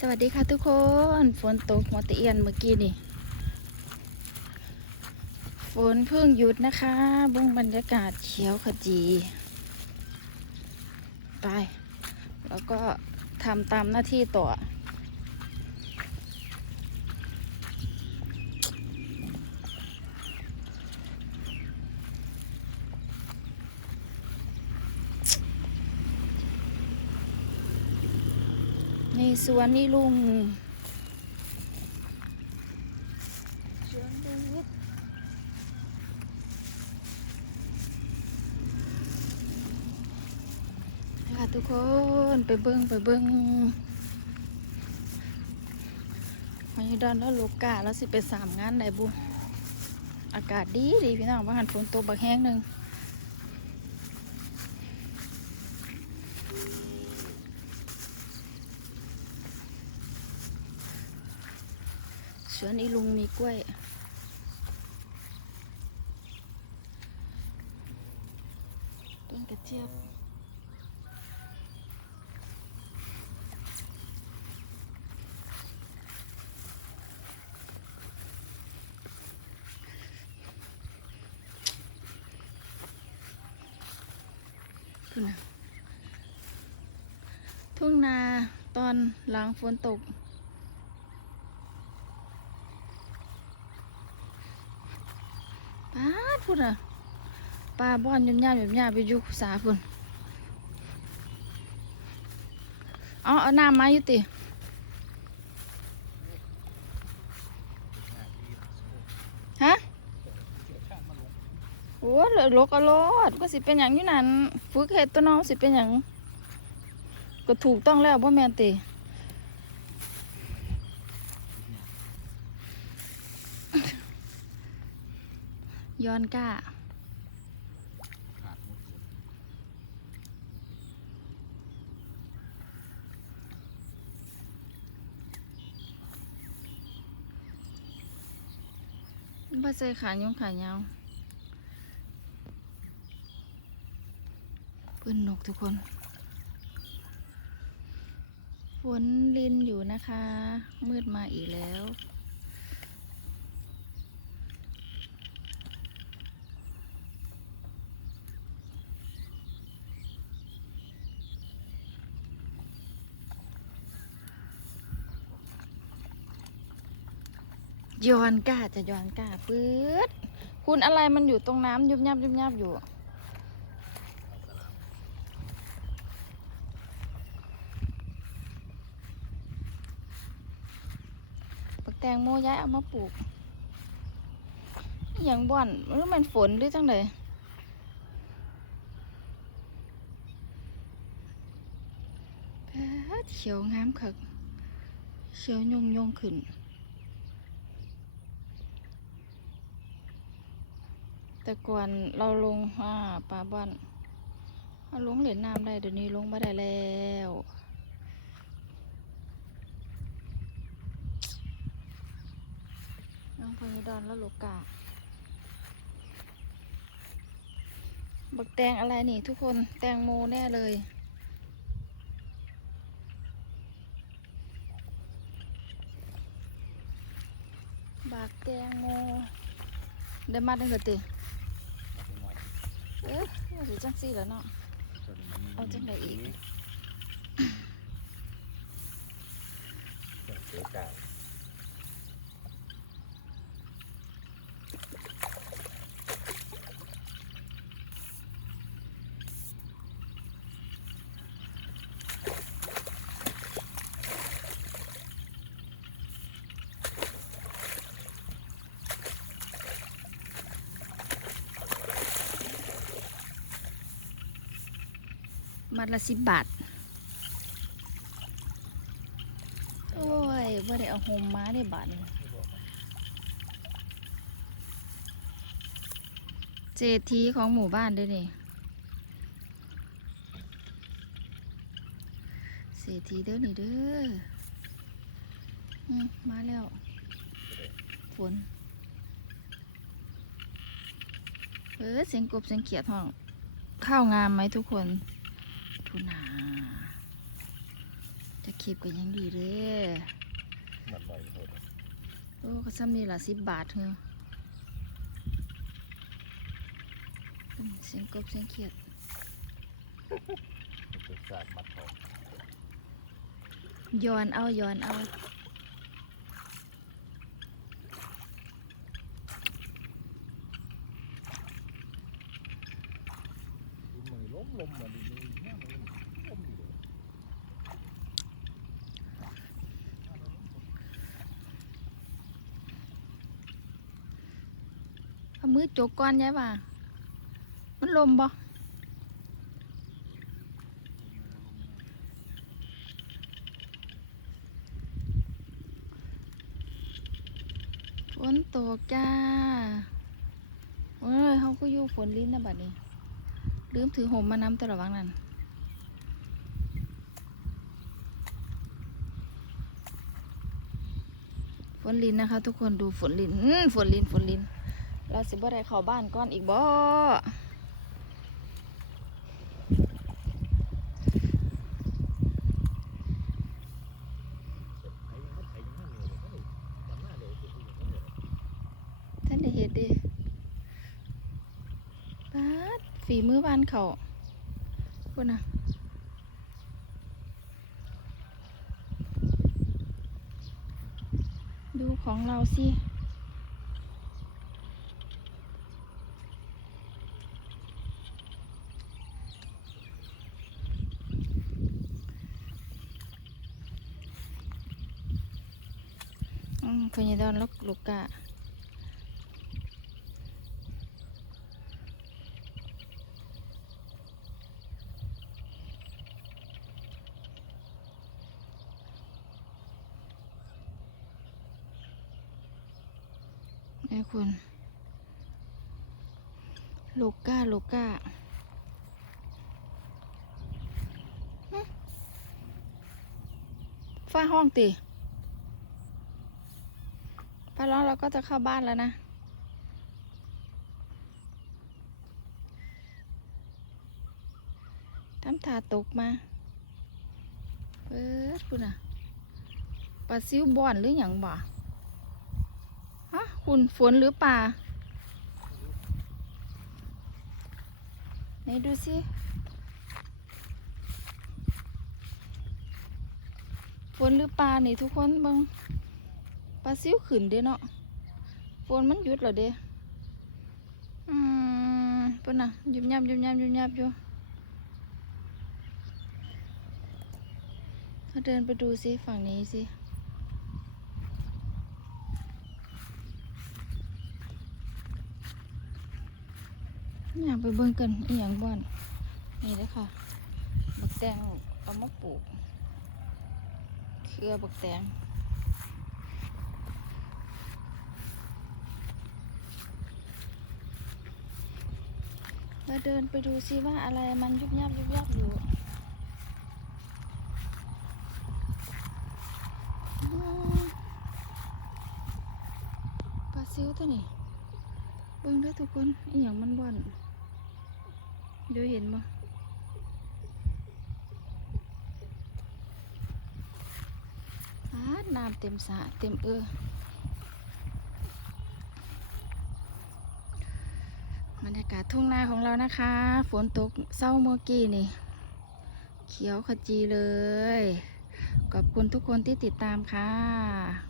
สวัสดีค่ะทุกคนฝนตกหัวตะเอียนเมื่อกี้นี่ฝนเพิ่งหยุดนะคะบุ้งบรรยากาศเขียวขจี ไป แล้วก็ทำตามหน้าที่ต่อ นสวนนี่ลุงสวนลุงวิทย์ค่ะทุกคนไปเบิ้งไปเบิ้งวันนี้ดอนแล้วลูกกาแล้วสิไปสามงานได้บุ อากาศดีดีพี่น้องว่าหันฝนตกบักแห้งหนึ่ง ส วนอีลุงมีกล้วยต้นกระเจี๊ยบคุณนะทุ่งนาตอนหลังฝนตก ป้าด พุ่นอะปลาบ้อนยุ่มยามยุ่มยาไปอยู่สาพุ่นเอาเอาน้ำมาอยู่ติฮะโอ้เหลือลกอาโลดก็สิเป็นอย่างอยู่นั่นฝึกเห็ดตัวน้องสิเป็นอย่างก็ถูกต้องแล้วพ่แม่นติ ย้อนก้าขาดหมดเลยบ่ใส่ขายงขายาวเพื่อนนกทุกคน ฝนลินอยู่นะคะ มืดมาอีกแล้ว ย้อนกล้าจะย้อนกล้าปื๊ดคุณอะไรมันอยู่ตรงน้ำยุบยับยุบยับอยู่ ปักแตงโมย้ายเอามาปลูกอย่างบ่อนมันมันฝนหรือจังไดแพดเขียวงามคักเขียวยงยงขึ้น แต่ก่อนเราลงอ่าปลาบ้านลงเหรียญน้ำได้เดี๋ยวนี้ลงไม่ได้แล้วน้องพญดอนแล้วลูกกาบักแตงอะไรนี่ทุกคนแตงโมแน่เลย บักแตงโมได้มาตั้งแต่ตี เอ๊ะว่าสิจังสี่แล้วเนาะเอาจังไหนอีก เสือไก่ มัดละสิบบาท โอ้ยว่าได้เอาโฮมมาได้บาทเจทีของหมู่บ้านด้วยนี่เศรษฐีเด้อนี่เด้ออมมาแล้ว ฝนเออเสียงกบเสียงเขียดห้อง ข้าวงามไหมทุกคน ทุนาจะขีบกันยังดีเด้มันลอยโทษโอ้ก็ซ้ำนี่ละสิบบาทเงอืมเสียงกบเสียงเขียดมันเป็นศาสตร์มัดทองย้อนเอาย้อนเอาดูมือล้มลมมาดิมือ เอามือจกก้อนย้ายว่า มันลมบ่ฝนตกจ้า เอ้ยเขาก็อยู่ฝนลิ้นนะบัดนี้ ลืมถือห่มมาน้ำตลอดวังนั่น นลินนะคะ ทุกคนดูฝนลินฝนลินฝนลิน เราสิบ่ได้เข้าบ้านก่อนอีกบ่ไอ้ยังมันไอ้ยังนั่นเลยเขานเลยสิอย่างนั้นเลยท่านได้เห็ดเดิปาดฝีมือบ้านเขาพุ่นน่ะ ดูของเราสิอืมพญาดอนลกลูกกะ คุณลูกก้าลูกก้าหึฟ้าห้องตีป้าร้องเราก็จะเข้าบ้านแล้วนะทำทาตกมา เปิดคุณอะปลาซิวบอนหรืออย่างบ่ คุณฝนหรือป่าไหนดูสิฝนหรือปลานี่ทุกคนบังปลาซิวขึ้นเด้เนาะฝนมันหยุดเหรอเด้อืมปุ่นน่ะยุบยับยุบยับยุบยับอยู่มาเดินไปดูสิฝั่งนี้สิ อยากไปเบิ่งกันอีหยังบ้านนี่เลยค่ะบักแตงเอามาปลูกเครือบักแตงมาเดินไปดูสิว่าอะไรมันยุบยับยุบยับอยู่ปลาซิวตัวนี้เบิ่งเด้ทุกคนอีหยังมันบ่อน ดี๋ยวเห็นบ่อาน้ำเต็มสระเต็มเออบรรยากาศทุ่งนาของเรานะคะ ฝนตกเศร้าเมื่อกี้นี่ เขียวขจีเลย ขอบคุณทุกคนที่ติดตามค่ะ